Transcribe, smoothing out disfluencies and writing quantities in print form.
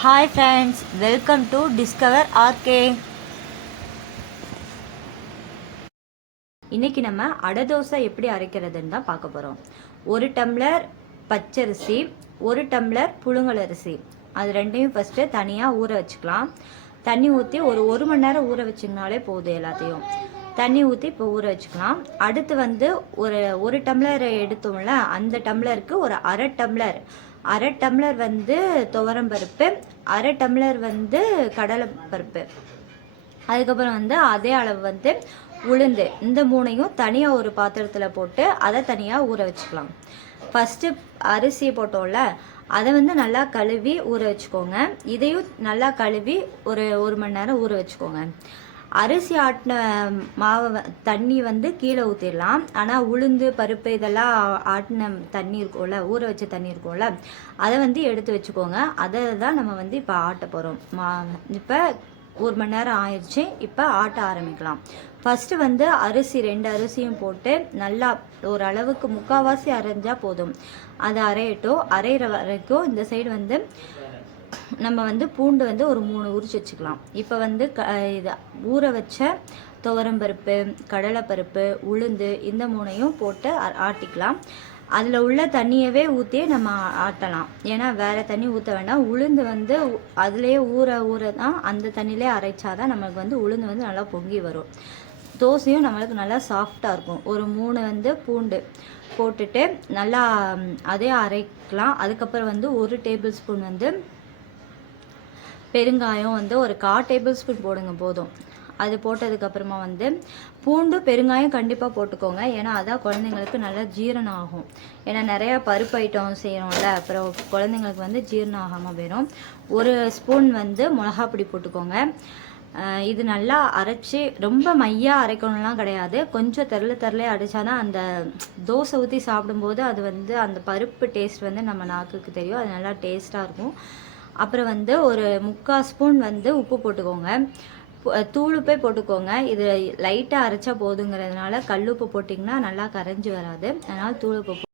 Hi friends, welcome to discover RK. இன்னைக்கு நம்ம அடை தோசை எப்படி அரைக்கிறதுன்னு தான் பார்க்க போகிறோம். 1 டம்ளர் பச்சரிசி, 1 டம்ளர் புழுங்கலரிசி, அது ரெண்டையும் ஃபஸ்ட்டு தனியாக ஊற வச்சுக்கலாம். தண்ணி ஊற்றி ஒரு மணி நேரம் ஊற வச்சிங்கனாலே போதும். எல்லாத்தையும் தண்ணி ஊற்றி இப்போ ஊற வச்சுக்கலாம். அடுத்து ஒரு டம்ளர் எடுத்தோம்ல, அந்த டம்ளருக்கு அரை டம்ளர் துவரம் பருப்பு, அரை டம்ளர் கடலை பருப்பு, அதுக்கப்புறம் அதே அளவு உளுந்து, இந்த மூணையும் தனியாக ஒரு பாத்திரத்தில் போட்டு அதை தனியாக ஊற வச்சுக்கலாம். ஃபஸ்ட்டு அரிசியை போட்டோம்ல, அதை நல்லா கழுவி ஊற வச்சுக்கோங்க. இதையும் நல்லா கழுவி ஒரு மணி நேரம் ஊற வச்சுக்கோங்க. அரிசி ஆட்டின மாவை தண்ணி கீழே ஊற்றிடலாம். ஆனால் உளுந்து பருப்பு இதெல்லாம் ஆட்டின தண்ணி இருக்கும்ல, ஊற வச்ச தண்ணி இருக்கும்ல, அதை எடுத்து வச்சுக்கோங்க. அதை தான் நம்ம இப்போ ஆட்ட போகிறோம். இப்போ 1 மணி நேரம் ஆயிடுச்சு. இப்போ ஆட்ட ஆரம்பிக்கலாம். ஃபஸ்ட்டு அரிசி 2 அரிசியும் போட்டு நல்லா ஓரளவுக்கு முக்கால்வாசி அரைஞ்சால் போதும். அதை அரையட்டும். அரைகிற வரைக்கும் இந்த சைடு நம்ம பூண்டு ஒரு 3 உரிச்சு வச்சுக்கலாம். இப்போ இது ஊற வச்ச துவரம்பருப்பு, கடலைப்பருப்பு, உளுந்து, இந்த மூணையும் போட்டு ஆட்டிக்கலாம். அதில் உள்ள தண்ணியவே ஊற்றி நம்ம ஆட்டலாம். ஏன்னா வேறு தண்ணி ஊற்ற வேண்டாம். உளுந்து அதுலேயே ஊற தான், அந்த தண்ணியிலே அரைச்சாதான் நமக்கு உளுந்து நல்லா பொங்கி வரும். தோசையும் நம்மளுக்கு நல்லா சாஃப்டாக இருக்கும். ஒரு 3 பூண்டு போட்டுட்டு நல்லா அதே அரைக்கலாம். அதுக்கப்புறம் 1 டேபிள் ஸ்பூன் பெருங்காயம் ஒரு 1/4 டேபிள் ஸ்பூன் போடுங்க போதும். அது போட்டதுக்கப்புறமா பூண்டு பெருங்காயம் கண்டிப்பாக போட்டுக்கோங்க. ஏன்னா அதான் குழந்தைங்களுக்கு நல்லா ஜீரணம் ஆகும். ஏன்னா நிறையா பருப்பு ஐட்டம் செய்கிறோம்ல, அப்புறம் குழந்தைங்களுக்கு ஜீரணம் ஆகாமல் போயிடும். 1 ஸ்பூன் மிளகாப்பொடி போட்டுக்கோங்க. இது நல்லா அரைச்சி, ரொம்ப மையாக அரைக்கணும்லாம் கிடையாது. கொஞ்சம் தரலே அடித்தாதான் அந்த தோசை ஊற்றி சாப்பிடும்போது அது அந்த பருப்பு டேஸ்ட் நம்ம நாக்குக்கு தெரியும். அது நல்லா டேஸ்ட்டாக இருக்கும். அப்புறம் ஒரு 3/4 ஸ்பூன் உப்பு போட்டுக்கோங்க. தூளுப்பே போட்டுக்கோங்க. இது லைட்டாக அரைச்சா போதுங்கிறதுனால கல்லுப்பு போட்டிங்கன்னா நல்லா கரைஞ்சி வராது. அதனால் தூளுப்பு